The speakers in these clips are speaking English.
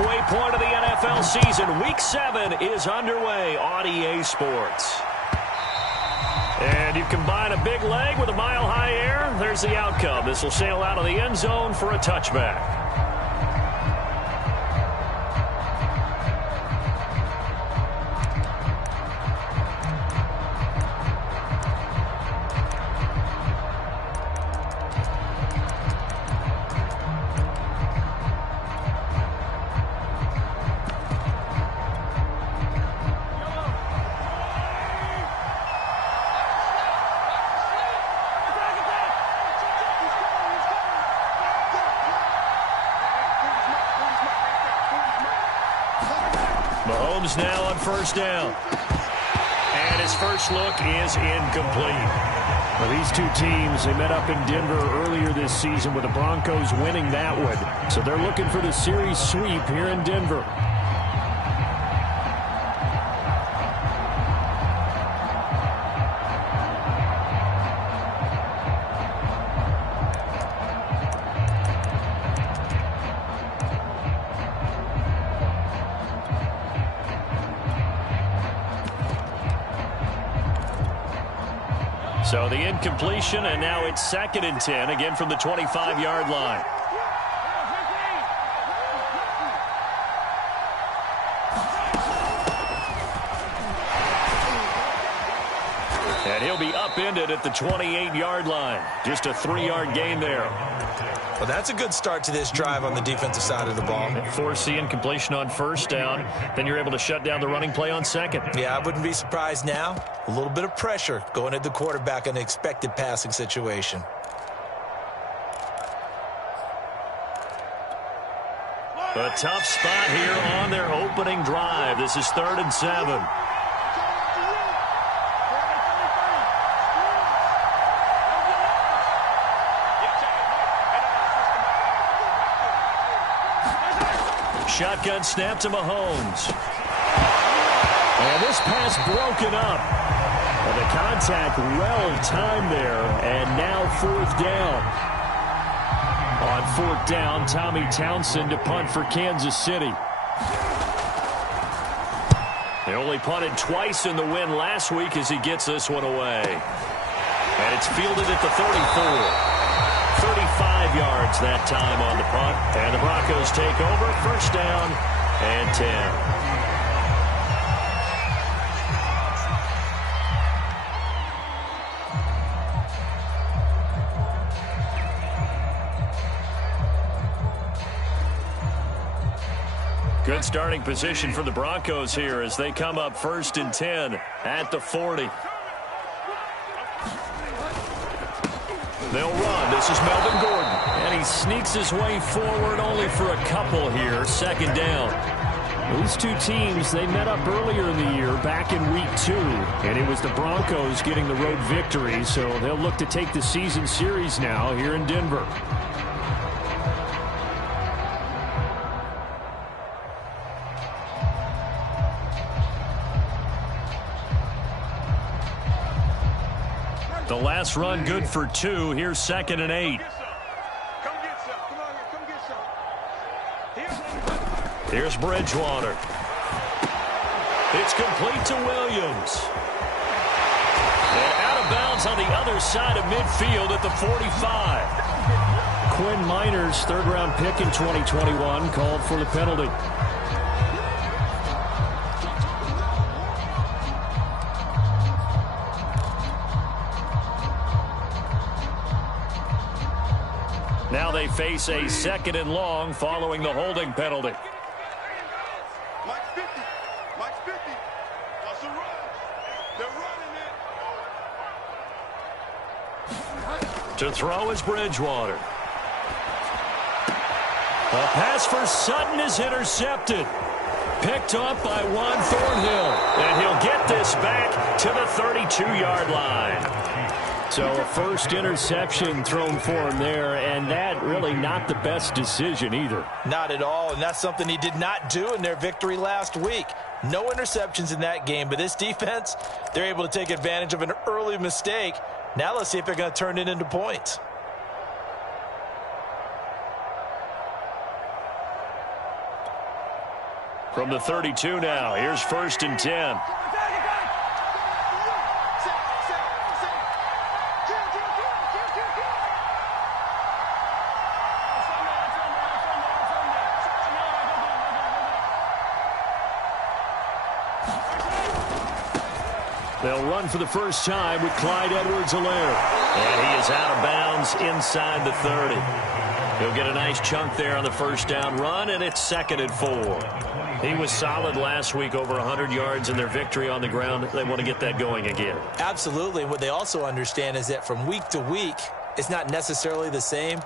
halfway point of the NFL season. Week 7 is underway on EA Sports. And you combine a big leg with a mile-high air, there's the outcome. This will sail out of the end zone for a touchback. Mahomes now on first down. And his first look is incomplete. Well, these two teams, they met up in Denver earlier this season with the Broncos winning that one. So they're looking for the series sweep here in Denver. So the incompletion, and now it's 2nd and 10, again from the 25-yard line. And he'll be upended at the 28-yard line. Just a 3-yard gain there. Well, that's a good start to this drive on the defensive side of the ball. Force the incompletion on first down. Then you're able to shut down the running play on second. Yeah, I wouldn't be surprised now. A little bit of pressure going at the quarterback in an expected passing situation. A tough spot here on their opening drive. This is 3rd and 7. Shotgun snap to Mahomes. And this pass broken up. Well, the contact well-timed there, and now 4th down. On 4th down, Tommy Townsend to punt for Kansas City. They only punted twice in the win last week as he gets this one away. And it's fielded at the 34. 35 yards that time on the punt. And the Broncos take over. 1st down and 10. Good starting position for the Broncos here as they come up 1st and 10 at the 40. They'll run. This is Melvin Gordon. And he sneaks his way forward only for a couple here. 2nd down. These two teams, they met up earlier in the year back in week 2. And it was the Broncos getting the road victory. So they'll look to take the season series now here in Denver. The last run good for 2. Here's 2nd and 8. Here's Bridgewater. It's complete to Williams. And out of bounds on the other side of midfield at the 45. Quinn Miners, 3rd-round pick in 2021, called for the penalty. Now they face a 2nd and long following the holding penalty. Mike's 50. Mike's 50. That's a run. They're running it. To throw is Bridgewater. A pass for Sutton is intercepted. Picked up by Juan Thornhill. And he'll get this back to the 32-yard line. So a first interception thrown for him there, and that really not the best decision either. Not at all, and that's something he did not do in their victory last week. No interceptions in that game, but this defense, they're able to take advantage of an early mistake. Now let's see if they're going to turn it into points. From the 32 now, here's 1st and 10. They'll run for the first time with Clyde Edwards-Helaire. And he is out of bounds inside the 30. He'll get a nice chunk there on the first down run, and it's 2nd and 4. He was solid last week, over 100 yards in their victory on the ground. They want to get that going again. Absolutely. What they also understand is that from week to week, it's not necessarily the same,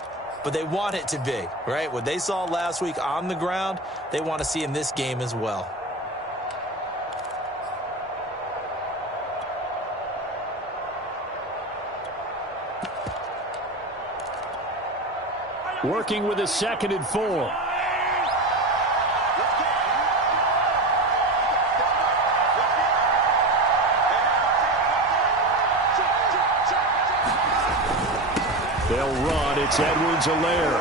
but they want it to be, right? What they saw last week on the ground, they want to see in this game as well. Working with a 2nd and 4. They'll run. It's Edwards-Helaire.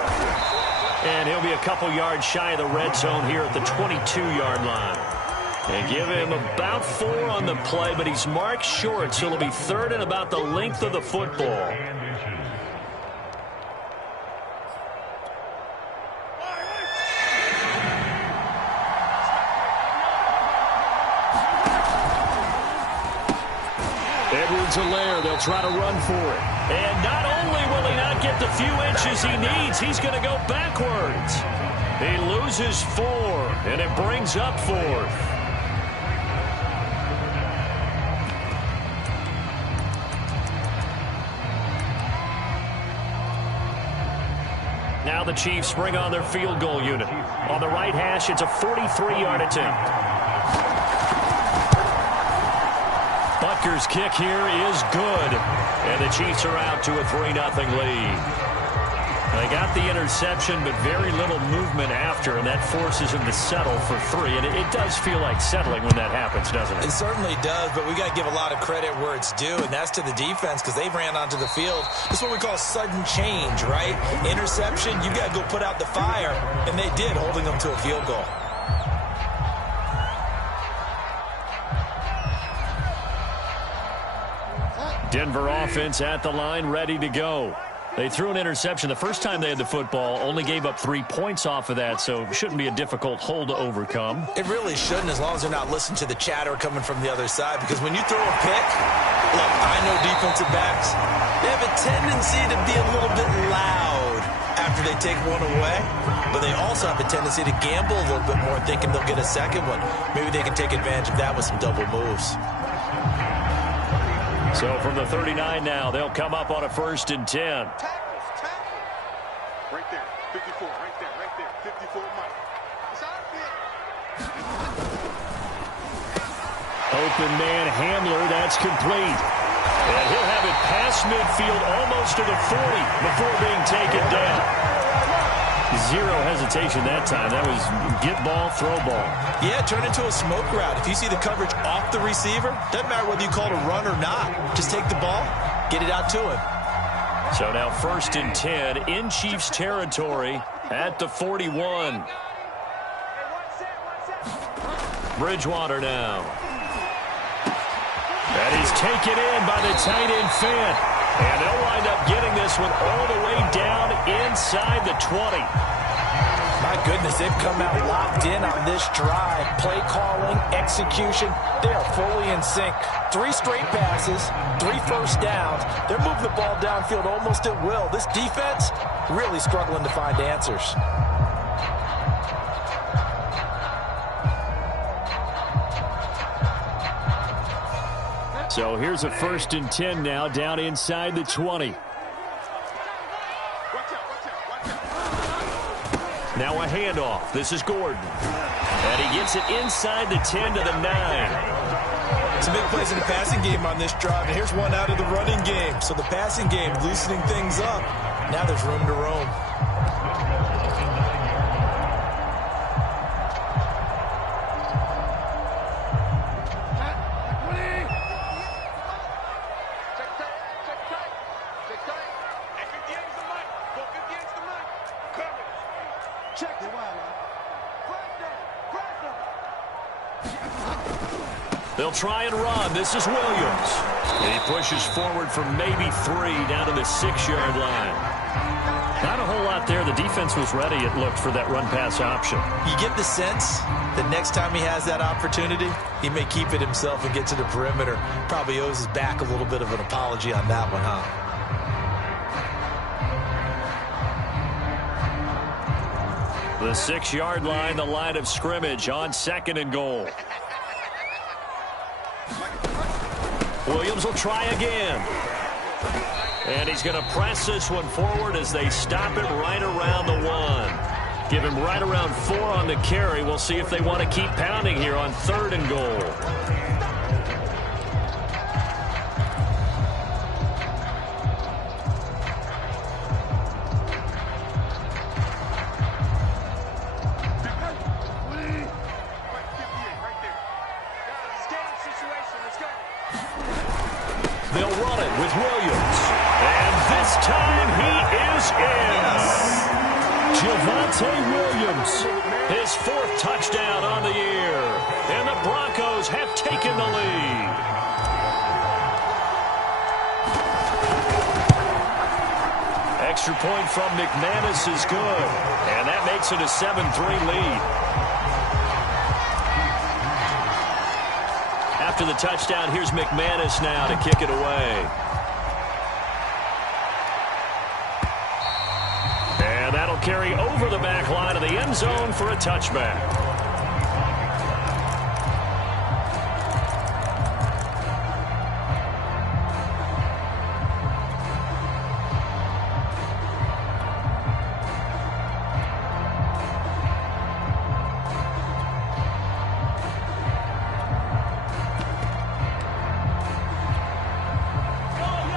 And he'll be a couple yards shy of the red zone here at the 22-yard line. They give him about 4 on the play, but he's marked short, so it'll be 3rd and about the length of the football. Edwards-Helaire, they'll try to run for it. And not only will he not get the few inches he needs, he's going to go backwards. He loses 4, and it brings up 4th. Now the Chiefs bring on their field goal unit. On the right hash, it's a 43-yard attempt. Butker's kick here is good. And the Chiefs are out to a 3-0 lead. They got the interception, but very little movement after, and that forces him to settle for 3. And it does feel like settling when that happens, doesn't it? It certainly does, but we got to give a lot of credit where it's due, and that's to the defense because they ran onto the field. This is what we call sudden change, right? Interception, you got to go put out the fire, and they did, holding them to a field goal. Denver offense at the line, ready to go. They threw an interception the first time they had the football, only gave up 3 points off of that, so it shouldn't be a difficult hole to overcome. It really shouldn't, as long as they're not listening to the chatter coming from the other side, because when you throw a pick, look, I know defensive backs, they have a tendency to be a little bit loud after they take one away, but they also have a tendency to gamble a little bit more, thinking they'll get a second one. Maybe they can take advantage of that with some double moves. So from the 39 now, they'll come up on a 1st and 10. Right there, 54, right there, 54, Mike. Open man Hamler, that's complete. And he'll have it past midfield almost to the 40 before being taken down. Zero hesitation that time. That was get ball, throw ball. Yeah, turn into a smoke route. If you see the coverage off the receiver, doesn't matter whether you call it a run or not. Just take the ball, get it out to him. So now 1st and 10 in Chiefs territory at the 41. Bridgewater now. And he's taken in by the tight end Fant. And they'll wind up getting this one all the way down inside the 20. My goodness, they've come out locked in on this drive. Play calling, execution, they are fully in sync. 3 straight passes, 3 first downs. They're moving the ball downfield almost at will. This defense really struggling to find answers. So here's a 1st and 10 now down inside the 20. Now a handoff. This is Gordon. And he gets it inside the 10 to the 9. Some big plays in the passing game on this drive. And here's one out of the running game. So the passing game loosening things up. Now there's room to roam. Check it. Press them. They'll try and run. This is Williams. And he pushes forward for maybe 3 down to the 6-yard line. Not a whole lot there. The defense was ready, it looked, for that run-pass option. You get the sense that next time he has that opportunity, he may keep it himself and get to the perimeter. Probably owes his back a little bit of an apology on that one, huh? The 6-yard line, the line of scrimmage on 2nd and goal. Williams will try again. And he's going to press this one forward as they stop it right around the 1. Give him right around 4 on the carry. We'll see if they want to keep pounding here on 3rd and goal. They'll run it with Williams. And this time he is in. Javonte Williams, his 4th touchdown on the year. And the Broncos have taken the lead. Extra point from McManus is good. And that makes it a 7-3 lead. After the touchdown, here's McManus now to kick it away. And that'll carry over the back line of the end zone for a touchback.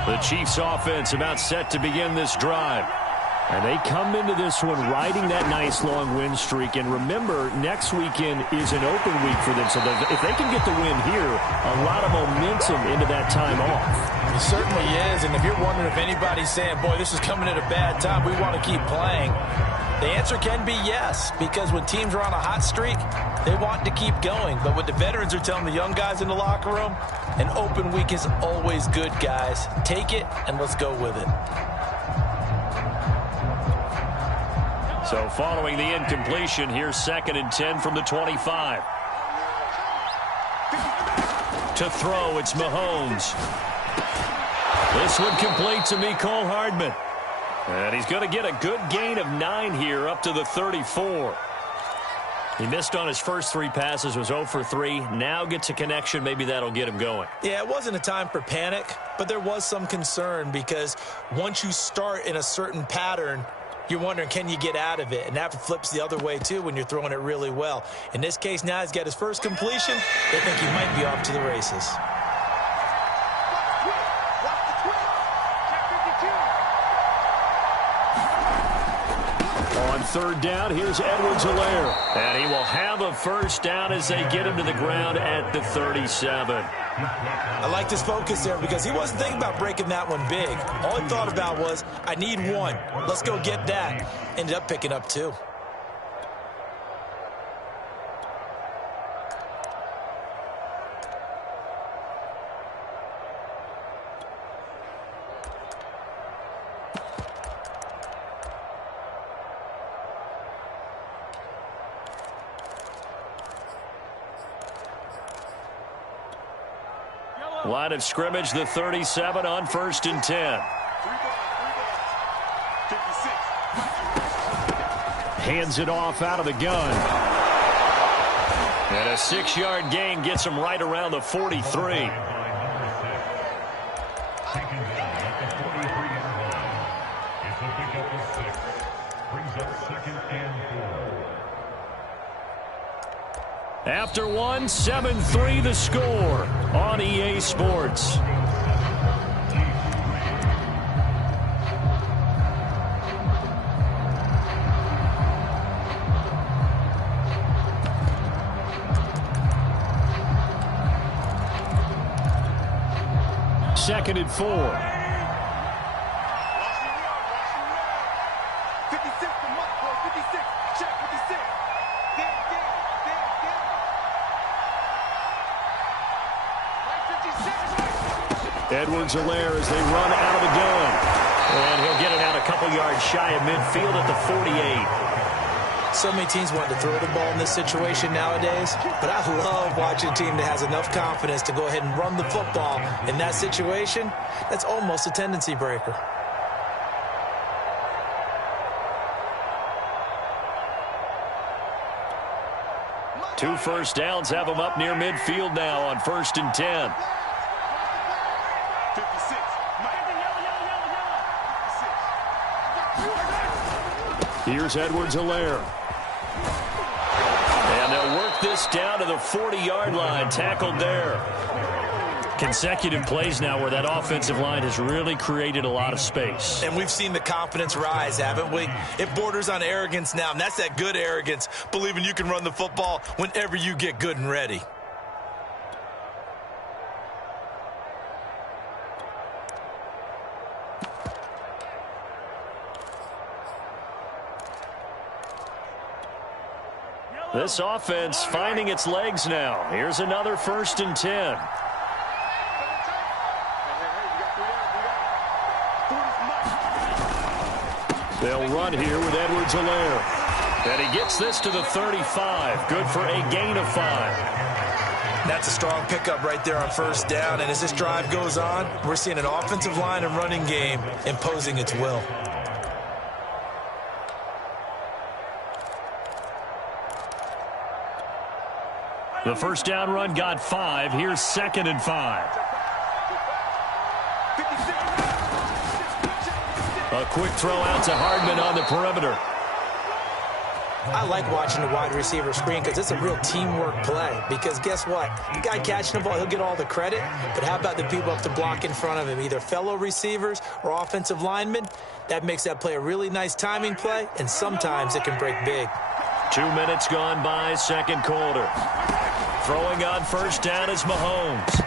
The Chiefs offense about set to begin this drive. And they come into this one riding that nice long win streak. And remember, next weekend is an open week for them. So if they can get the win here, a lot of momentum into that time off. It certainly is. And if you're wondering if anybody's saying, boy, this is coming at a bad time, we want to keep playing, the answer can be yes. Because when teams are on a hot streak, they want to keep going. But what the veterans are telling the young guys in the locker room, an open week is always good, guys. Take it, and let's go with it. So following the incompletion, here's 2nd and 10 from the 25. To throw, it's Mahomes. This one complete to Mecole Hardman. And he's going to get a good gain of 9 here up to the 34. He missed on his first 3 passes, was 0 for 3. Now gets a connection. Maybe that'll get him going. Yeah, it wasn't a time for panic, but there was some concern because once you start in a certain pattern, you're wondering, can you get out of it? And that flips the other way, too, when you're throwing it really well. In this case, now he's got his first completion. They think he might be off to the races. On 3rd down, here's Edwards-Helaire. And he will have a first down as they get him to the ground at the 37. I liked his focus there because he wasn't thinking about breaking that one big. All he thought about was, I need 1. Let's go get that. Ended up picking up 2. Line of scrimmage, the 37 on 1st and 10. Hands it off out of the gun. And a 6-yard gain gets him right around the 43. After 1, 7-3 the score on EA Sports. Second and 4. Edwards-Helaire as they run out of the gun. And he'll get it out a couple yards shy of midfield at the 48. So many teams want to throw the ball in this situation nowadays, but I love watching a team that has enough confidence to go ahead and run the football in that situation. That's almost a tendency breaker. Two first downs have them up near midfield now on 1st and 10. 56. Here's Edwards-Helaire. And they'll work this down to the 40-yard line. Tackled there. Consecutive plays now where that offensive line has really created a lot of space. And we've seen the confidence rise, haven't we? It borders on arrogance now, and that's that good arrogance, believing you can run the football whenever you get good and ready. This offense finding its legs now. Here's another 1st and 10. They'll run here with Edwards-Helaire. And he gets this to the 35. Good for a gain of 5. That's a strong pickup right there on 1st down. And as this drive goes on, we're seeing an offensive line and running game imposing its will. The 1st down run got 5. Here's 2nd and 5. A quick throw out to Hardman on the perimeter. I like watching the wide receiver screen because it's a real teamwork play. Because guess what? The guy catching the ball, he'll get all the credit. But how about the people up to block in front of him, either fellow receivers or offensive linemen? That makes that play a really nice timing play, and sometimes it can break big. 2 minutes gone by, 2nd quarter. Throwing on 1st down is Mahomes.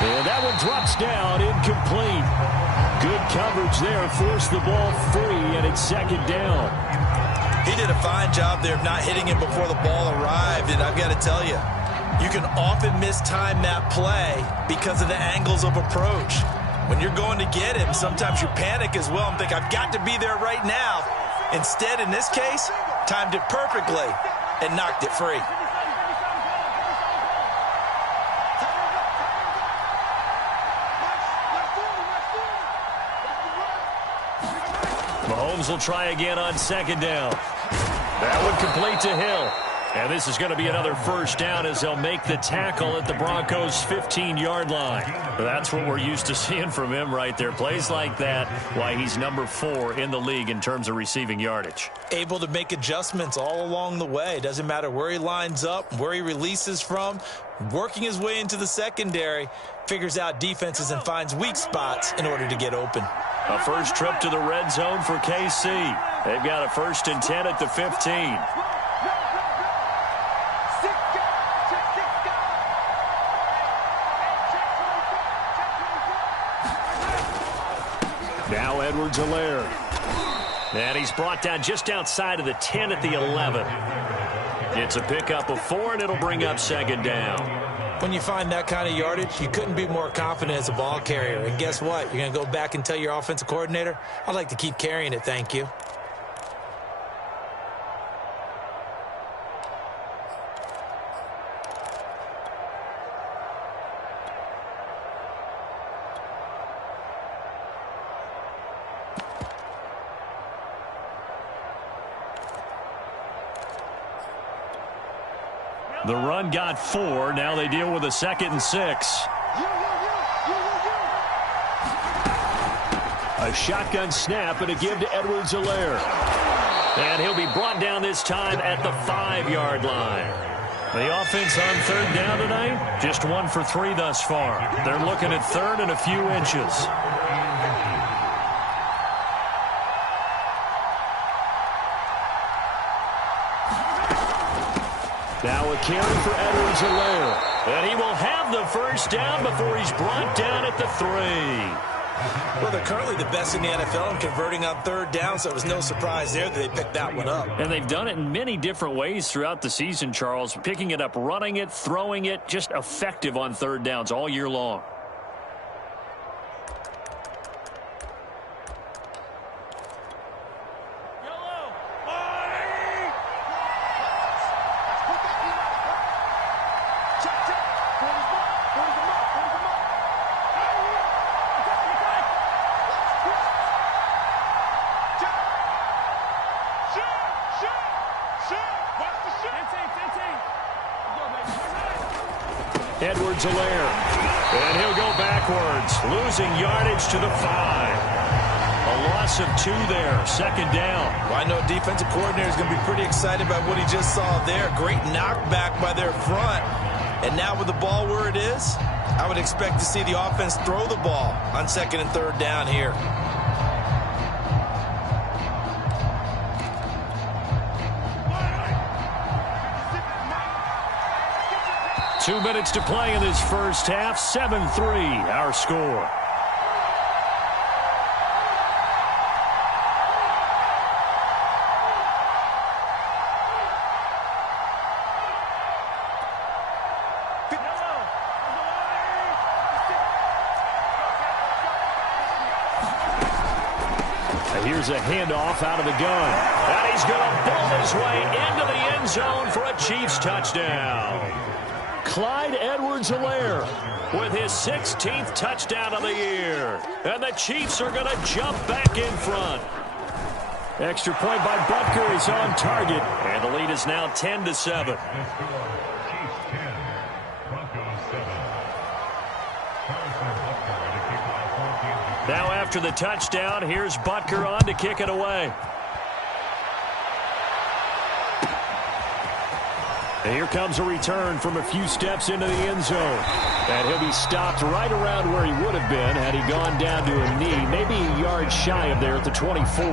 And that one drops down, incomplete. Good coverage there, forced the ball free, and it's 2nd down. He did a fine job there of not hitting him before the ball arrived, and I've got to tell you, you can often mistime that play because of the angles of approach. When you're going to get him, sometimes you panic as well and think, I've got to be there right now. Instead, in this case, timed it perfectly and knocked it free. Mahomes will try again on 2nd down. That one complete to Hill. And this is going to be another 1st down as they'll make the tackle at the Broncos' 15-yard line. That's what we're used to seeing from him right there. Plays like that, why he's number 4 in the league in terms of receiving yardage. Able to make adjustments all along the way. Doesn't matter where he lines up, where he releases from. Working his way into the secondary, figures out defenses and finds weak spots in order to get open. A first trip to the red zone for KC. They've got a 1st and 10 at the 15. Now Edwards-Helaire. And he's brought down just outside of the 10 at the 11. It's a pickup of 4, and it'll bring up 2nd down. When you find that kind of yardage, you couldn't be more confident as a ball carrier. And guess what? You're going to go back and tell your offensive coordinator, I'd like to keep carrying it, thank you. The run got 4. Now they deal with a 2nd and 6. A shotgun snap and a give to Edwards-Helaire. And he'll be brought down this time at the 5-yard line. The offense on 3rd down tonight, just 1 for 3 thus far. They're looking at 3rd and a few inches. Now a carry for Edwards-Helaire. And he will have the 1st down before he's brought down at the 3. Well, they're currently the best in the NFL in converting on 3rd down, so it was no surprise there that they picked that one up. And they've done it in many different ways throughout the season, Charles. Picking it up, running it, throwing it, just effective on 3rd downs all year long. Edwards-Helaire. And he'll go backwards, losing yardage to the 5. A loss of 2 there, 2nd down. Well, I know a defensive coordinator is going to be pretty excited about what he just saw there. Great knockback by their front. And now with the ball where it is, I would expect to see the offense throw the ball on 2nd and 3rd down here. Two minutes to play in this first half. 7-3, our score. Here's a handoff out of the gun. And he's going to bowl his way into the end zone for a Chiefs touchdown. Clyde Edwards-Helaire with his 16th touchdown of the year. And the Chiefs are going to jump back in front. Extra point by Butker is on target. And the lead is now 10-7. Now after the touchdown, here's Butker on to kick it away. And here comes a return from a few steps into the end zone. And he'll be stopped right around where he would have been had he gone down to a knee, maybe a yard shy of there at the 24.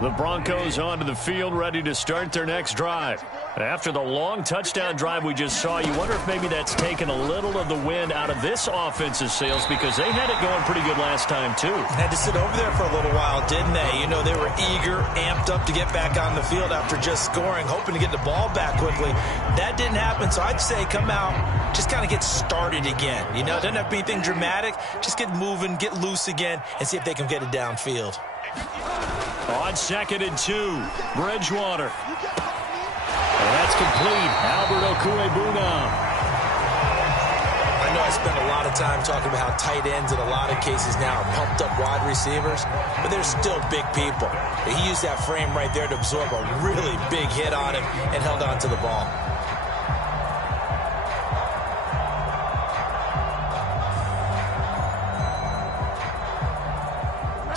The Broncos onto the field, ready to start their next drive. After the long touchdown drive we just saw, you wonder if maybe that's taken a little of the wind out of this offense's sails, because they had it going pretty good last time, too. Had to sit over there for a little while, didn't they? You know, they were eager, amped up to get back on the field after just scoring, hoping to get the ball back quickly. That didn't happen, so I'd say come out, just kind of get started again. You know, it doesn't have to be anything dramatic. Just get moving, get loose again, and see if they can get it downfield. On 2nd and 2, Bridgewater. And that's complete. Albert Okwuegbunam. I know I spent a lot of time talking about how tight ends in a lot of cases now are pumped up wide receivers, but they're still big people. He used that frame right there to absorb a really big hit on him and held on to the ball.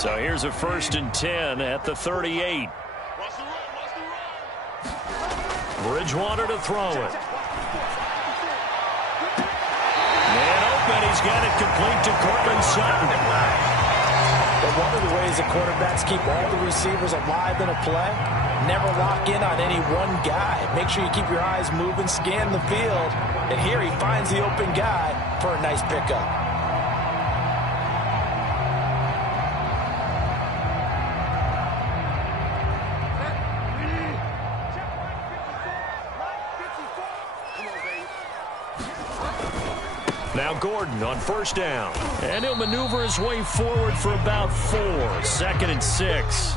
So here's a 1st and 10 at the 38. Bridgewater to throw it. Man open, he's got it complete to Courtland Sutton. But one of the ways the quarterbacks keep all the receivers alive in a play, never lock in on any one guy. Make sure you keep your eyes moving, scan the field, and here he finds the open guy for a nice pickup. Now Gordon on 1st down. And he'll maneuver his way forward for about 4. 2nd and 6.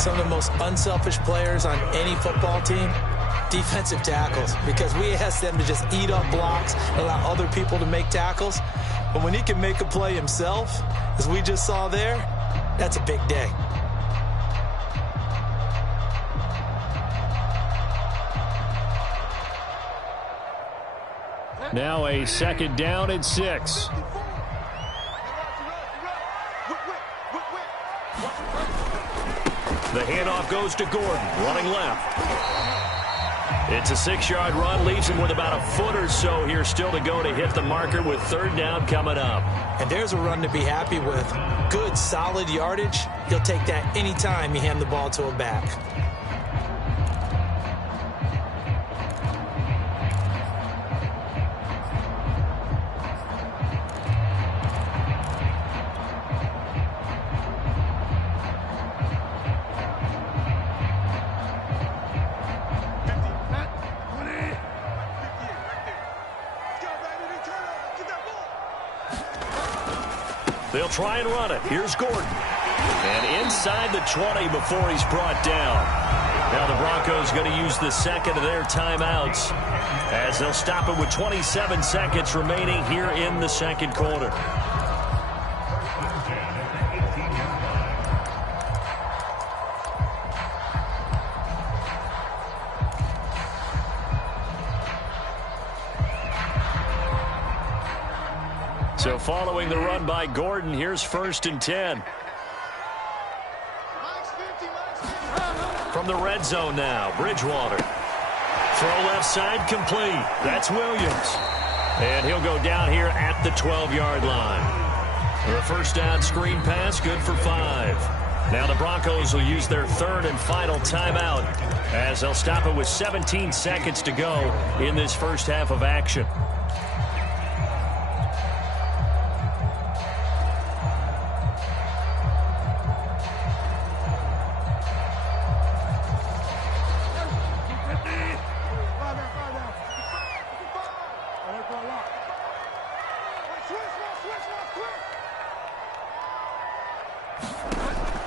Some of the most unselfish players on any football team, defensive tackles, because we ask them to just eat up blocks, allow other people to make tackles. But when he can make a play himself, as we just saw there, that's a big day. Now a 2nd down and 6. The handoff goes to Gordon, running left. It's a 6-yard run, leaves him with about a foot or so here still to go to hit the marker with 3rd down coming up. And there's a run to be happy with. Good, solid yardage. He'll take that anytime you hand the ball to a back. They'll try and run it. Here's Gordon. And inside the 20 before he's brought down. Now the Broncos Broncos going to use the second of their timeouts as they'll stop it with 27 seconds remaining here in the second quarter. So following the run by Gordon, here's 1st and 10. From the red zone now, Bridgewater. Throw left side complete. That's Williams. And he'll go down here at the 12-yard line. The first down screen pass, good for 5. Now the Broncos will use their third and final timeout as they'll stop it with 17 seconds to go in this first half of action.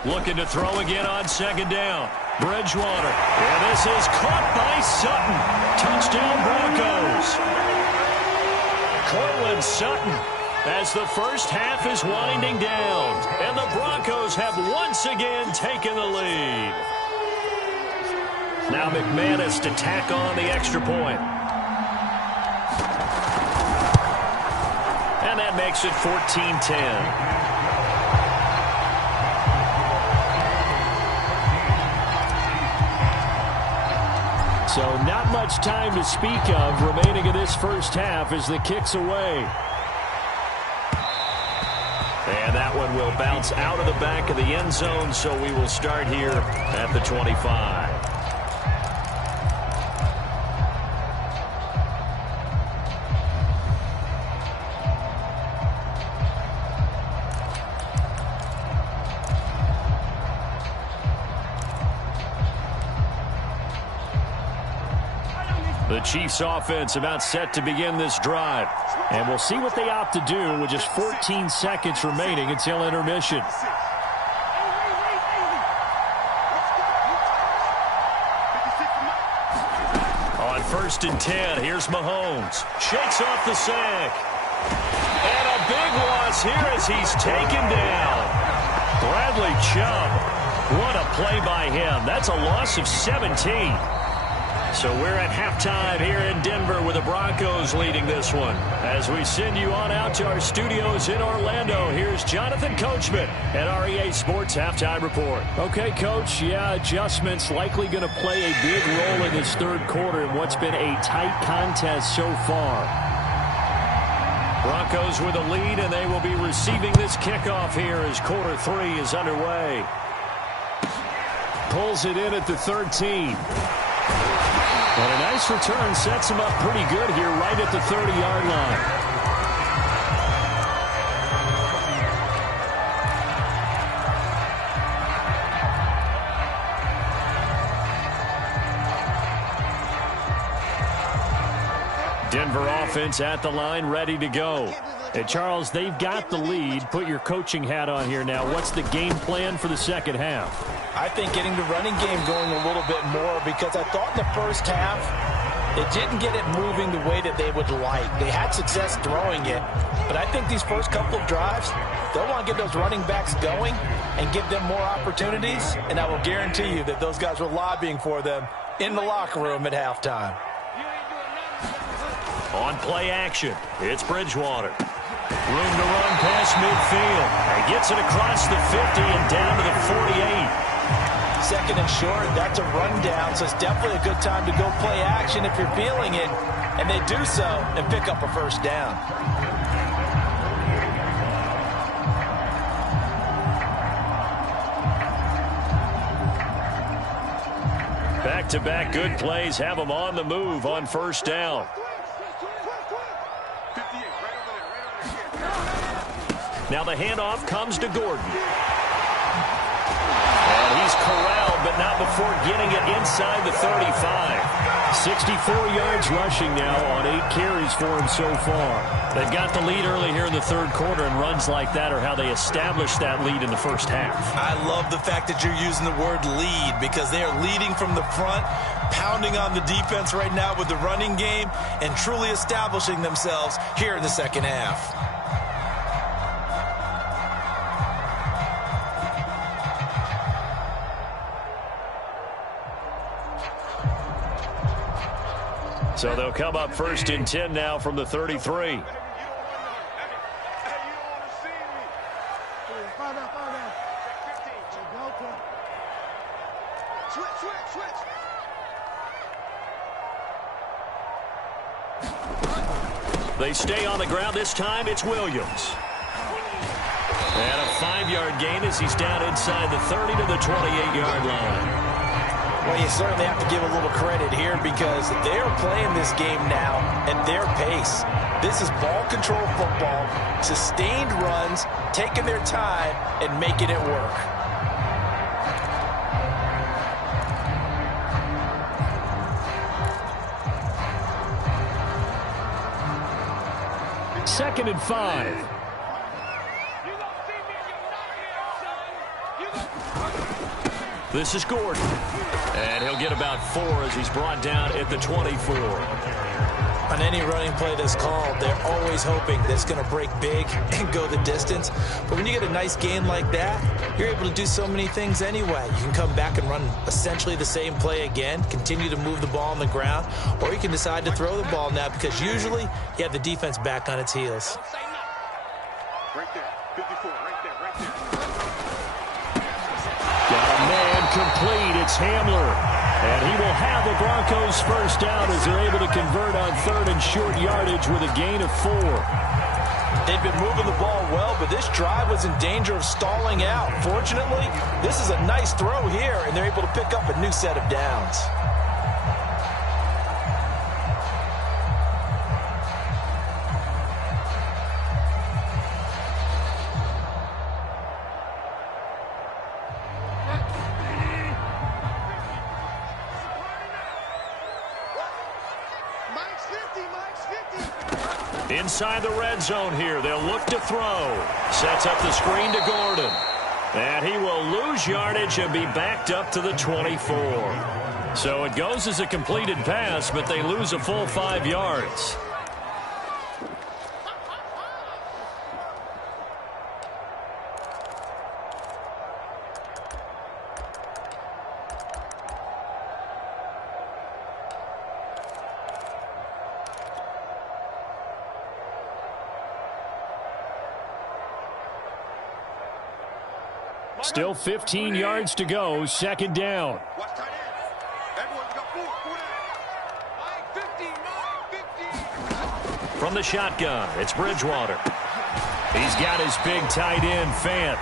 Looking to throw again on second down. Bridgewater. And this is caught by Sutton. Touchdown Broncos. Cortland Sutton as the first half is winding down. And the Broncos have once again taken the lead. Now McManus to tack on the extra point. And that makes it 14-10. So not much time to speak of remaining in this first half as the kick's away. And that one will bounce out of the back of the end zone, so we will start here at the 25. The Chiefs offense about set to begin this drive. And we'll see what they opt to do with just 14 seconds remaining until intermission. On 1st and 10, here's Mahomes. Shakes off the sack. And a big loss here as he's taken down. Bradley Chubb. What a play by him. That's a loss of 17. So we're at halftime here in Denver with the Broncos leading this one. As we send you on out to our studios in Orlando, here's Jonathan Coachman at REA Sports Halftime Report. Okay, Coach, yeah, adjustments likely going to play a big role in this third quarter in what's been a tight contest so far. Broncos with a lead, and they will be receiving this kickoff here as quarter 3 is underway. Pulls it in at the 13. And a nice return sets him up pretty good here right at the 30-yard line. Denver offense at the line, ready to go. And Charles, they've got the lead. Put your coaching hat on here now. What's the game plan for the second half? I think getting the running game going a little bit more, because I thought in the first half they didn't get it moving the way that they would like. They had success throwing it, but I think these first couple of drives, they'll want to get those running backs going and give them more opportunities, and I will guarantee you that those guys were lobbying for them in the locker room at halftime. On play action, it's Bridgewater. Room to run past midfield. And gets it across the 50 and down to the 48. Second and short, that's a rundown, so it's definitely a good time to go play action if you're feeling it. And they do so and pick up a first down. Back-to-back good plays have them on the move on first down. Now the handoff comes to Gordon. And he's corralled but not before getting it inside the 35. 64 yards rushing now on 8 carries for him so far. They've got the lead early here in the third quarter, and runs like that are how they established that lead in the first half. I love the fact that you're using the word lead, because they are leading from the front, pounding on the defense right now with the running game, and truly establishing themselves here in the second half. So they'll come up first and 10 now from the 33. They stay on the ground. This time it's Williams. And a 5-yard gain as he's down inside the 30 to the 28-yard line. Well, you certainly have to give a little credit here, because they are playing this game now at their pace. This is ball control football, sustained runs, taking their time and making it work. Second and 5. This is Gordon. And he'll get about 4 as he's brought down at the 24. On any running play that's called, they're always hoping that it's going to break big and go the distance. But when you get a nice gain like that, you're able to do so many things anyway. You can come back and run essentially the same play again, continue to move the ball on the ground, or you can decide to throw the ball now, because usually you have the defense back on its heels. Right there, 54, right there, right there. Got a man complete. It's Hamler. And he will have the Broncos first down as they're able to convert on third and short yardage with a gain of 4. They've been moving the ball well, but this drive was in danger of stalling out. Fortunately, this is a nice throw here, and they're able to pick up a new set of downs. Inside the red zone here, they'll look to throw. Sets up the screen to Gordon. And he will lose yardage and be backed up to the 24. So it goes as a completed pass, but they lose a full 5 yards. Still 15 yards to go, second down. Watch tight end. Everyone's got 4 down. From the shotgun, it's Bridgewater. He's got his big tight end, Fant.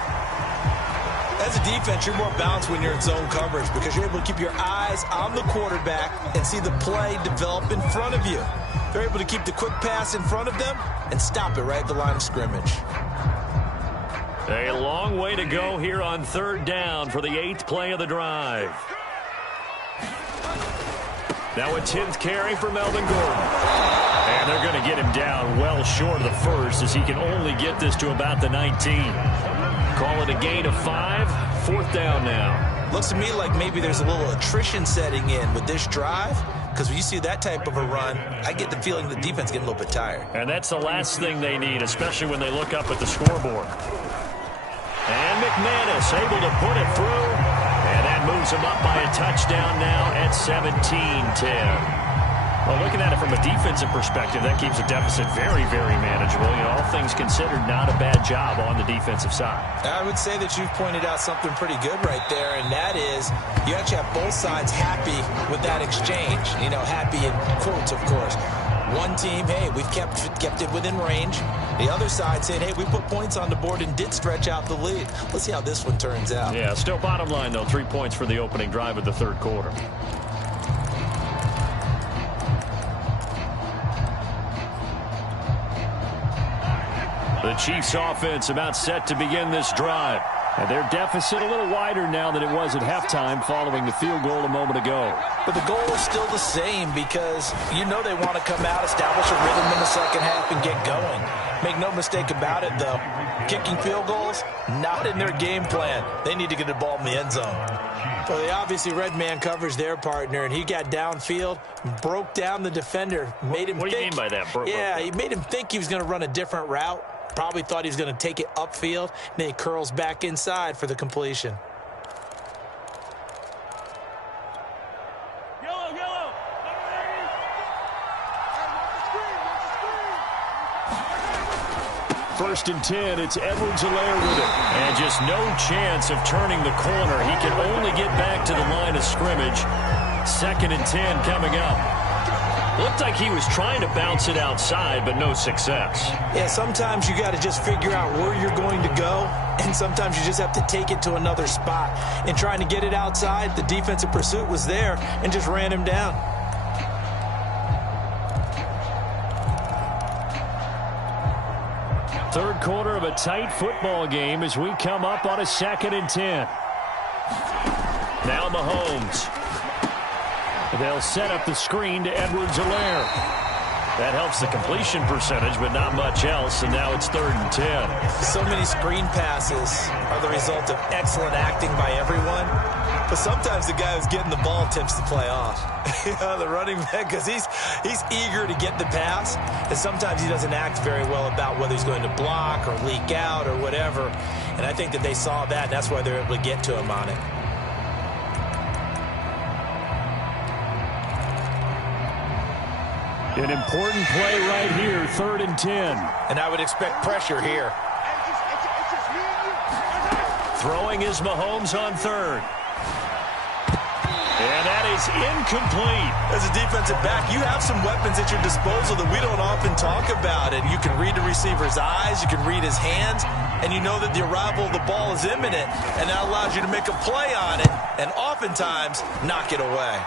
As a defense, you're more balanced when you're in zone coverage, because you're able to keep your eyes on the quarterback and see the play develop in front of you. They're able to keep the quick pass in front of them and stop it right at the line of scrimmage. A long way to go here on third down for the 8th play of the drive. Now a 10th carry for Melvin Gordon. And they're going to get him down well short of the first, as he can only get this to about the 19. Call it a gain of 5, 4th down now. Looks to me like maybe there's a little attrition setting in with this drive, because when you see that type of a run, I get the feeling the defense getting a little bit tired. And that's the last thing they need, especially when they look up at the scoreboard. And McManus able to put it through. And that moves him up by a touchdown now at 17-10. Well, looking at it from a defensive perspective, that keeps the deficit very, very manageable. You know, all things considered, not a bad job on the defensive side. I would say that you've pointed out something pretty good right there, and that is you actually have both sides happy with that exchange. You know, happy in quotes, of course. One team, hey, we've kept it within range. The other side saying, hey, we put points on the board and did stretch out the lead. Let's see how this one turns out. Yeah, still bottom line, though, 3 points for the opening drive of the third quarter. The Chiefs offense about set to begin this drive. And their deficit a little wider now than it was at halftime following the field goal a moment ago. But the goal is still the same because you know they want to come out, establish a rhythm in the second half, and get going. Make no mistake about it, though. Kicking field goals, not in their game plan. They need to get the ball in the end zone. Well, they obviously red man coverage their partner, and he got downfield, broke down the defender, made him What do you mean by that? He made him think he was going to run a different route. Probably thought he was going to take it upfield, and then he curls back inside for the completion. Yellow. First and 10, it's Edwards-Helaire with it. And just no chance of turning the corner. He can only get back to the line of scrimmage. Second and 10 coming up. Looked like he was trying to bounce it outside, but no success. Yeah, sometimes you got to just figure out where you're going to go, and sometimes you just have to take it to another spot. And trying to get it outside, the defensive pursuit was there and just ran him down. Third quarter of a tight football game as we come up on a 2nd and 10. Now Mahomes. They'll set up the screen to Edwards-Helaire. That helps the completion percentage, but not much else, and now it's 3rd and 10. So many screen passes are the result of excellent acting by everyone, but sometimes the guy who's getting the ball tips the play off. The running back, because he's eager to get the pass, and sometimes he doesn't act very well about whether he's going to block or leak out or whatever, and I think that they saw that, and that's why they're able to get to him on it. An important play right here, 3rd and 10. And I would expect pressure here. Throwing is Mahomes on 3rd. And that is incomplete. As a defensive back, you have some weapons at your disposal that we don't often talk about. And you can read the receiver's eyes, you can read his hands, and you know that the arrival of the ball is imminent. And that allows you to make a play on it and oftentimes knock it away.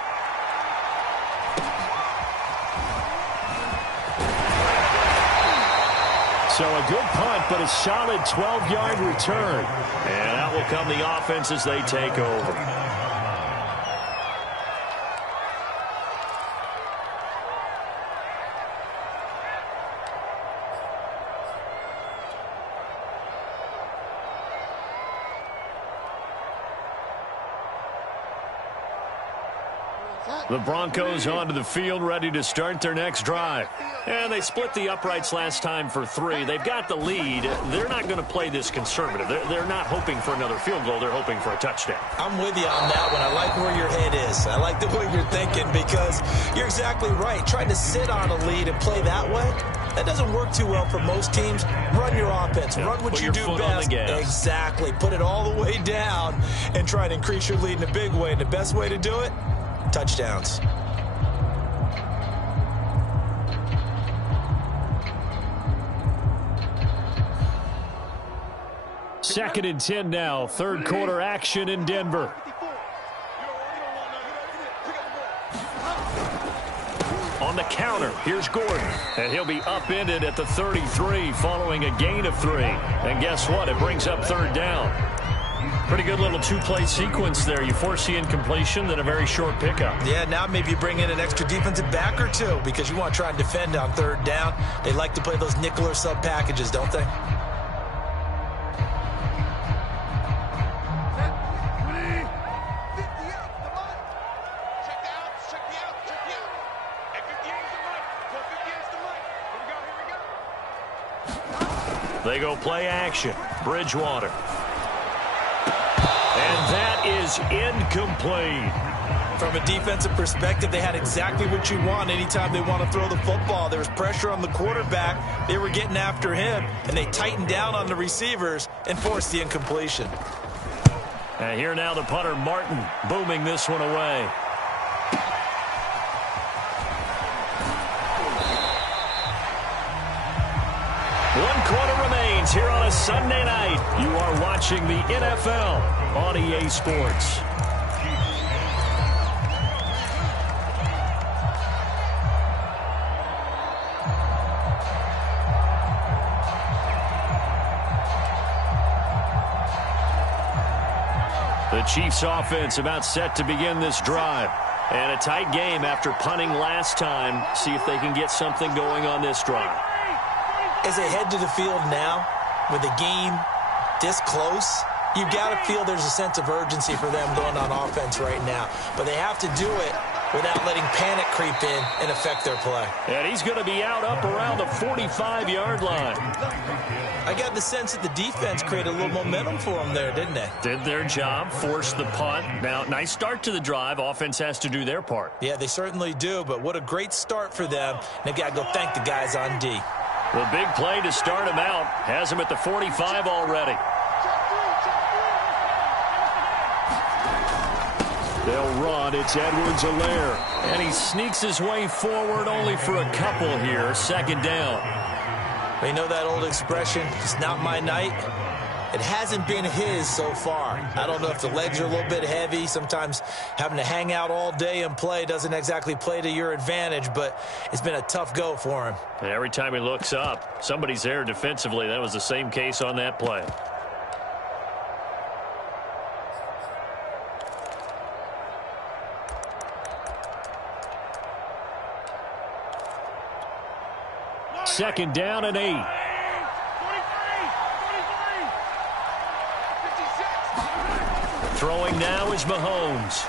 So a good punt, but a solid 12-yard return. And out will come the offense as they take over. The Broncos onto the field, ready to start their next drive. And they split the uprights last time for 3. They've got the lead. They're not going to play this conservative. They're not hoping for another field goal. They're hoping for a touchdown. I'm with you on that one. I like where your head is. I like the way you're thinking because you're exactly right. Trying to sit on a lead and play that way, that doesn't work too well for most teams. Run your offense. Run what you do best. Exactly. Put it all the way down and try to increase your lead in a big way. And the best way to do it, touchdowns. Second and 10 now. Third quarter action in Denver. On the counter, here's Gordon. And he'll be upended at the 33 following a gain of 3. And guess what? It brings up 3rd down. Pretty good little 2-play sequence there. You force the incompletion, then a very short pickup. Yeah, now maybe you bring in an extra defensive back or 2 because you want to try and defend on 3rd down. They like to play those nickel or sub packages, don't they? They go play action. Bridgewater. And that is incomplete. From a defensive perspective, they had exactly what you want anytime they want to throw the football. There was pressure on the quarterback. They were getting after him, and they tightened down on the receivers and forced the incompletion. And here now the punter, Martin, booming this one away. One quarter remains here on a Sunday night. You are watching the NFL on EA Sports. Chiefs offense about set to begin this drive. And a tight game after punting last time. See if they can get something going on this drive. As they head to the field now, with the game this close, you've got to feel there's a sense of urgency for them going on offense right now. But they have to do it without letting panic creep in and affect their play. And he's going to be out up around the 45-yard line. I got the sense that the defense created a little momentum for them there, didn't they? Did their job, forced the punt. Now, nice start to the drive. Offense has to do their part. Yeah, they certainly do, but what a great start for them. They've got to go thank the guys on D. The big play to start him out has him at the 45 already. They'll run. It's Edwards-Helaire. And he sneaks his way forward only for a couple here. Second down. You know that old expression, it's not my night? It hasn't been his so far. I don't know if the legs are a little bit heavy. Sometimes having to hang out all day and play doesn't exactly play to your advantage, but it's been a tough go for him. And every time he looks up, somebody's there defensively. That was the same case on that play. Second down and 8. Throwing now is Mahomes.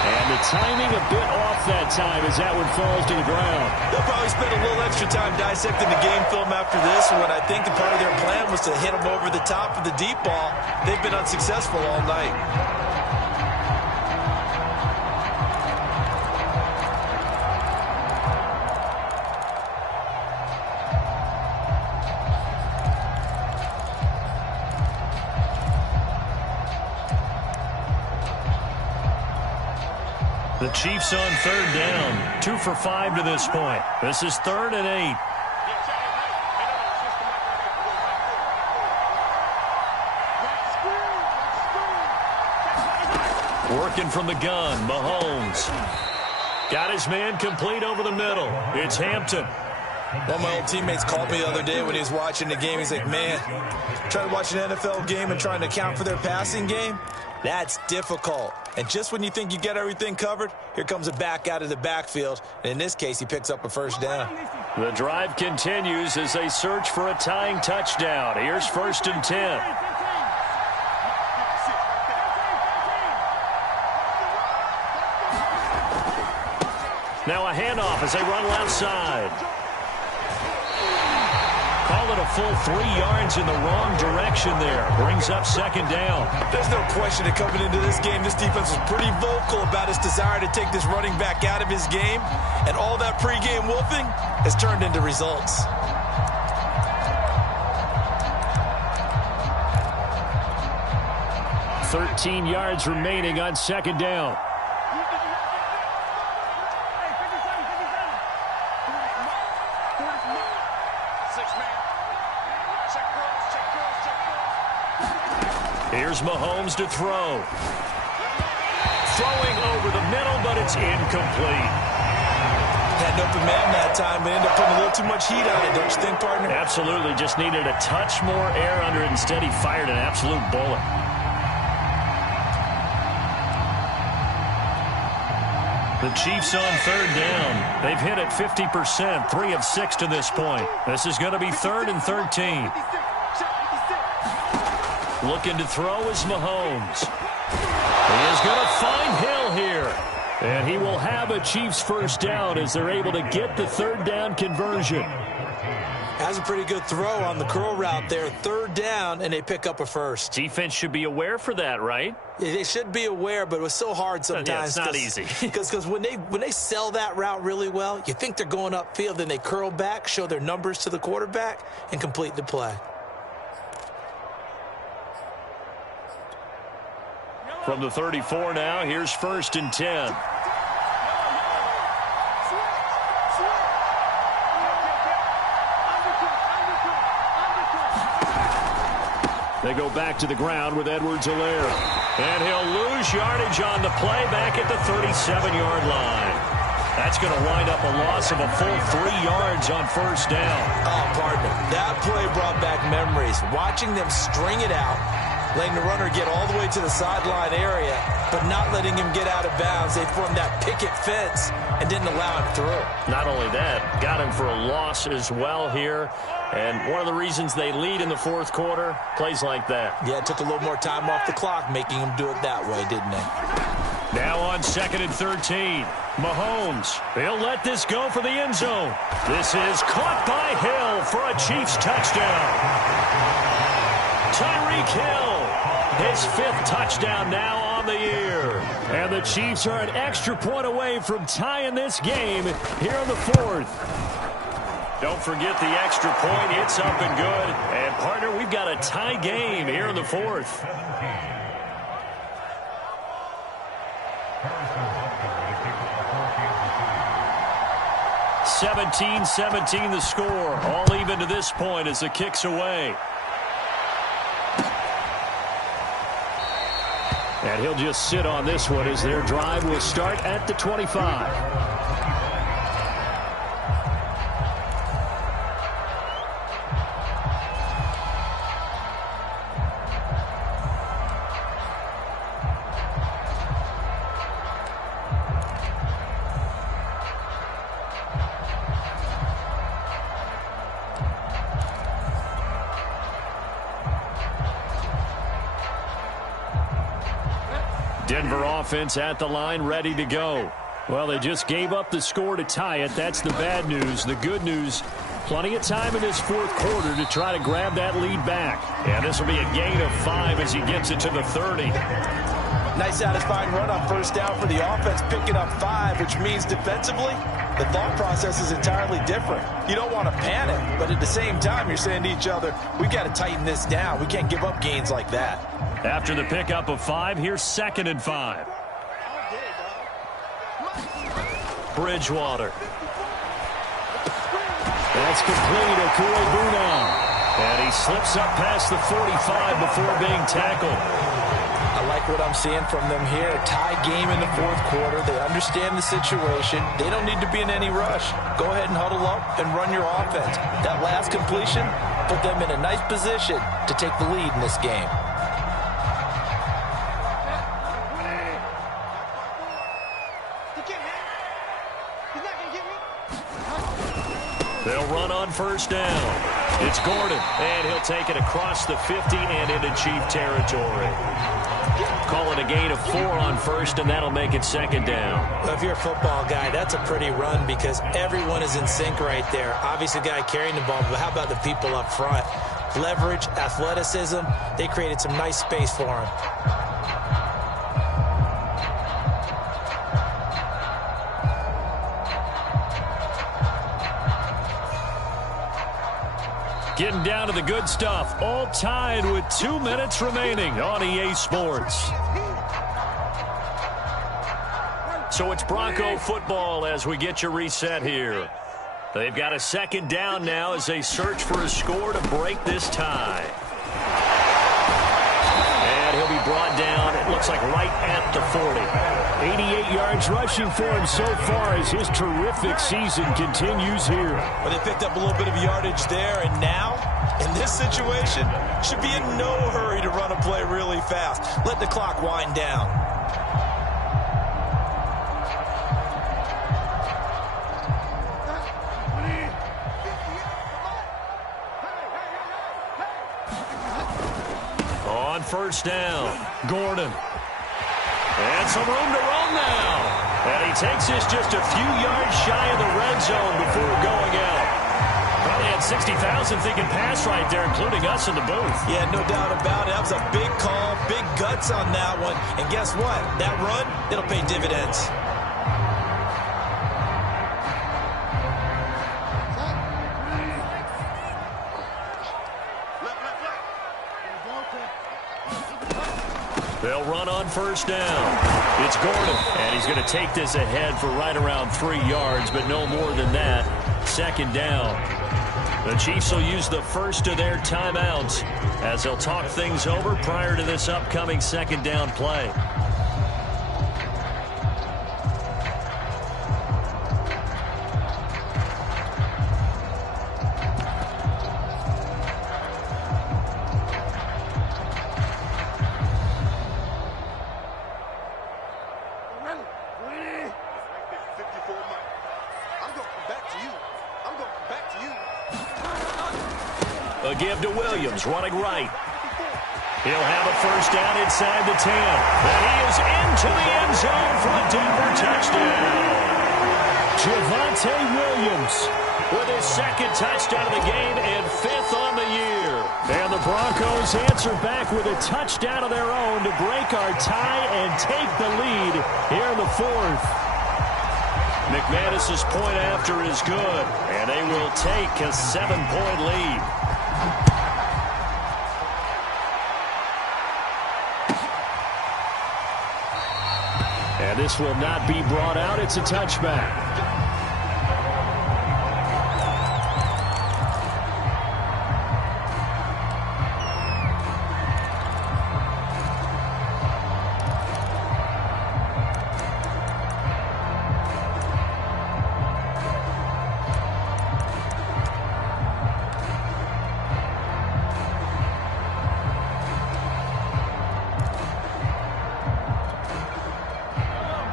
And the timing a bit off that time as that one falls to the ground. They'll probably spend a little extra time dissecting the game film after this one. I think the part of their plan was to hit him over the top of the deep ball. They've been unsuccessful all night. The Chiefs on third down. 2 for 5 to this point. This is 3rd and 8. Working from the gun, Mahomes. Got his man complete over the middle. It's Hampton. One of my old teammates called me the other day when he was watching the game. He's like, man, trying to watch an NFL game and trying to account for their passing game? That's difficult. And just when you think you get everything covered, here comes a back out of the backfield. And in this case, he picks up a first down. The drive continues as they search for a tying touchdown. Here's 1st and 10. Now a handoff as they run left side. Call it a full 3 yards in the wrong direction there. Brings up 2nd down. There's no question that coming into this game, this defense was pretty vocal about its desire to take this running back out of his game. And all that pregame wolfing has turned into results. $13 yards remaining on 2nd down. Here's Mahomes to throw. Throwing over the middle, but it's incomplete. Had an open man that time, but ended up putting a little too much heat on it, don't you think, partner? Absolutely. Just needed a touch more air under it. Instead, he fired an absolute bullet. The Chiefs on third down. They've hit it 50%, 3 of 6 to this point. This is going to be 3rd and 13. Looking to throw is Mahomes. He is going to find Hill here. And he will have a Chiefs first down as they're able to get the 3rd down conversion. Has a pretty good throw on the curl route there. 3rd down, and they pick up a first. Defense should be aware for that, right? They should be aware, but it was so hard sometimes. Yeah, it's not easy. Because when they sell that route really well, you think they're going upfield, then they curl back, show their numbers to the quarterback, and complete the play. From the 34 now, here's 1st and 10. They go back to the ground with Edwards-Helaire. And he'll lose yardage on the play back at the 37-yard line. That's going to wind up a loss of a full 3 yards on 1st down. Oh, partner, that play brought back memories. Watching them string it out letting the runner get all the way to the sideline area, but not letting him get out of bounds. They formed that picket fence and didn't allow him through. Not only that, got him for a loss as well here. And one of the reasons they lead in the fourth quarter, plays like that. Yeah, it took a little more time off the clock, making him do it that way, didn't they? Now on 2nd and 13. Mahomes, he'll let this go for the end zone. This is caught by Hill for a Chiefs touchdown. Tyreek Hill, his 5th touchdown now on the year. And the Chiefs are an extra point away from tying this game here in the 4th. Don't forget the extra point. It's up and good. And, partner, we've got a tie game here in the 4th. 17-17 the score. All even to this point as the kick's away. And he'll just sit on this one as their drive will start at the 25. Denver offense at the line, ready to go. Well, they just gave up the score to tie it. That's the bad news. The good news, plenty of time in this fourth quarter to try to grab that lead back. And this will be a gain of 5 as he gets it to the 30. Nice satisfying run on first down for the offense, picking up 5, which means defensively, the thought process is entirely different. You don't want to panic, but at the same time, you're saying to each other, we've got to tighten this down. We can't give up gains like that. After the pickup of 5, here's 2nd and 5. Bridgewater. That's complete. Okuegbuna. And he slips up past the 45 before being tackled. I like what I'm seeing from them here. A tie game in the fourth quarter. They understand the situation. They don't need to be in any rush. Go ahead and huddle up and run your offense. That last completion put them in a nice position to take the lead in this game. They'll run on first down. It's Gordon, and he'll take it across the 50 and into Chief territory. Call it a gain of 4 on first, and that'll make it 2nd down. Well, if you're a football guy, that's a pretty run because everyone is in sync right there. Obviously, the guy carrying the ball, but how about the people up front? Leverage, athleticism, they created some nice space for him. Getting down to the good stuff. All tied with 2 minutes remaining on EA Sports. So it's Bronco football as we get you reset here. They've got a 2nd down now as they search for a score to break this tie. And he'll be brought down, it looks like right at the 40. 88 yards rushing for him so far as his terrific season continues here. Well, they picked up a little bit of yardage there, and now, in this situation, should be in no hurry to run a play really fast. Let the clock wind down. On first down, Gordon. And some room to run now. And he takes this just a few yards shy of the red zone before going out. Probably had 60,000 thinking pass right there, including us in the booth. Yeah, no doubt about it. That was a big call, big guts on that one. And guess what? That run, it'll pay dividends. They'll run on first down. It's Gordon, and he's going to take this ahead for right around 3 yards, but no more than that. 2nd down. The Chiefs will use the first of their timeouts as they'll talk things over prior to this upcoming 2nd down play. A give to Williams, running right. He'll have a first down inside the 10. And he is into the end zone for a Denver touchdown. Javonte Williams with his second touchdown of the game and 5th on the year. And the Broncos answer back with a touchdown of their own to break our tie and take the lead here in the 4th. McManus's point after is good, and they will take a 7-point lead. And this will not be brought out. It's a touchback.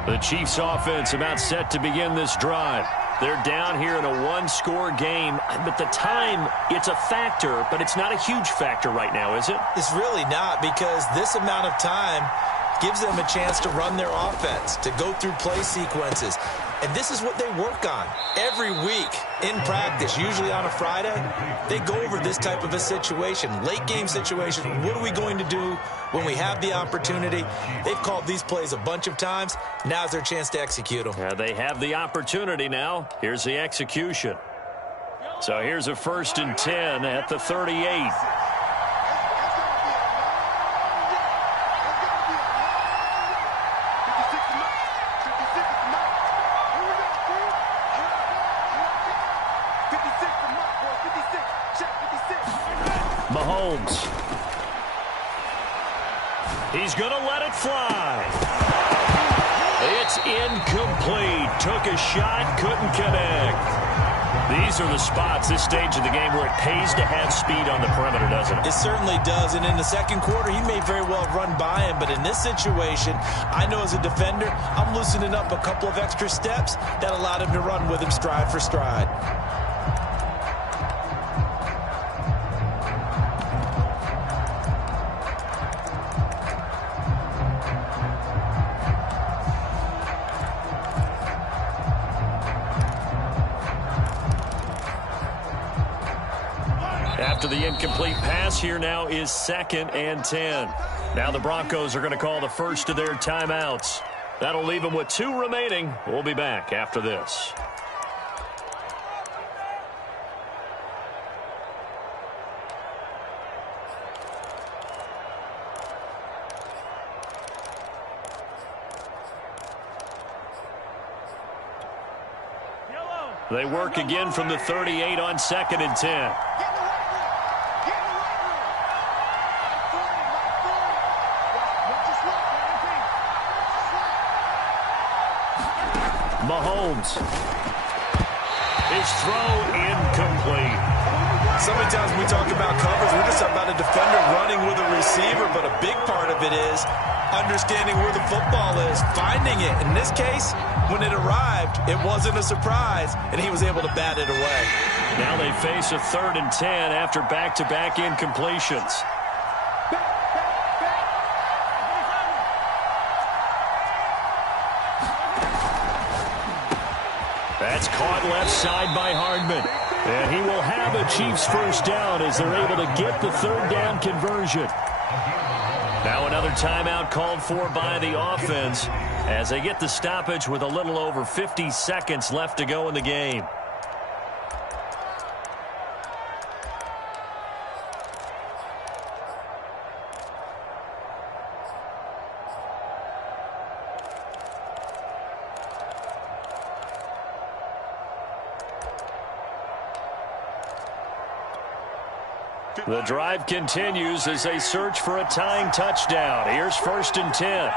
The Chiefs offense about set to begin this drive. They're down here in a one-score game, but the time, it's a factor, but it's not a huge factor right now, is it? It's really not, because this amount of time gives them a chance to run their offense, to go through play sequences. And this is what they work on every week in practice, usually on a Friday. They go over this type of a situation, late game situation. What are we going to do when we have the opportunity? They've called these plays a bunch of times. Now's their chance to execute them. They have the opportunity now. Here's the execution. So here's a 1st and 10 at the 38. Mahomes. He's going to let it fly. It's incomplete. Took a shot, couldn't connect. These are the spots, this stage of the game, where it pays to have speed on the perimeter, doesn't it? It certainly does, and in the second quarter, he may very well run by him, but in this situation, I know as a defender, I'm loosening up a couple of extra steps that allowed him to run with him stride for stride. After the incomplete pass, here now is 2nd and 10. Now the Broncos are going to call the first of their timeouts. That'll leave them with 2 remaining. We'll be back after this. They work again from the 38 on 2nd and 10. Mahomes. His throw incomplete. So many times when we talk about coverage, we're just about a defender running with a receiver, but a big part of it is understanding where the football is, finding it. In this case, when it arrived, it wasn't a surprise, and he was able to bat it away. Now they face a 3rd and 10 after back-to-back incompletions. That's caught left side by Hardman. And he will have a Chiefs first down as they're able to get the 3rd down conversion. Now another timeout called for by the offense as they get the stoppage with a little over 50 seconds left to go in the game. The drive continues as they search for a tying touchdown. Here's 1st and 10.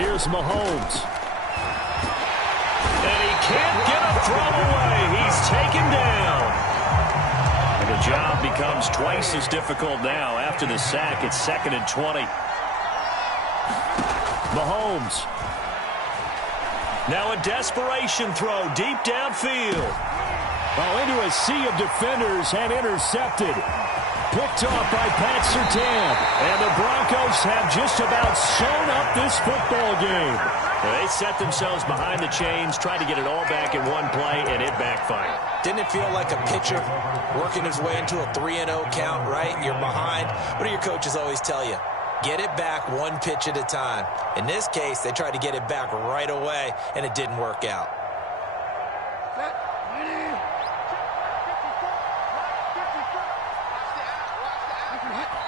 Here's Mahomes. And he can't get a throw away. He's taken down. And the job becomes twice as difficult now after the sack. It's 2nd and 20. Mahomes. Now a desperation throw deep downfield. Oh, into a sea of defenders and intercepted. Picked off by Pat Surtain. And the Broncos have just about sewn up this football game. They set themselves behind the chains, tried to get it all back in one play, and it backfired. Didn't it feel like a pitcher working his way into a 3-0 count, right? You're behind. What do your coaches always tell you? Get it back one pitch at a time. In this case, they tried to get it back right away, and it didn't work out.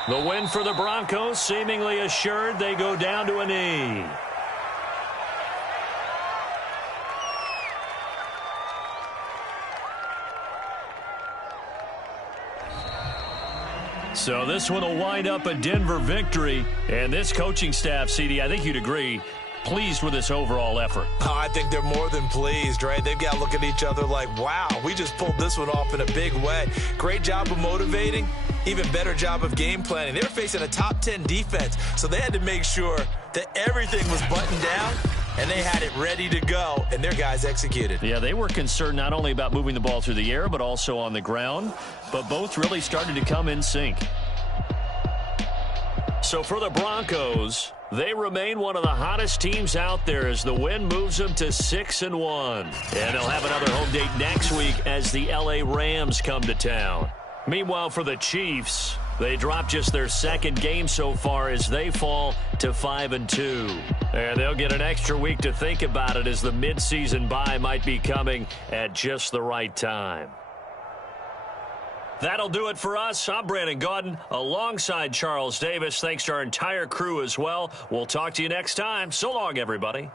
The win for the Broncos, seemingly assured. They go down to a knee. So this one will wind up a Denver victory. And this coaching staff, CD, I think you'd agree, pleased with this overall effort. Oh, I think they're more than pleased, right? They've got to look at each other like, wow, we just pulled this one off in a big way. Great job of motivating. Even better job of game planning. They were facing a top 10 defense, so they had to make sure that everything was buttoned down, and they had it ready to go, and their guys executed. Yeah, they were concerned not only about moving the ball through the air, but also on the ground, but both really started to come in sync. So for the Broncos, they remain one of the hottest teams out there as the win moves them to 6-1. And they'll have another home date next week as the LA Rams come to town. Meanwhile, for the Chiefs, they dropped just their second game so far as they fall to 5-2. And they'll get an extra week to think about it as the midseason bye might be coming at just the right time. That'll do it for us. I'm Brandon Gaudin alongside Charles Davis. Thanks to our entire crew as well. We'll talk to you next time. So long, everybody.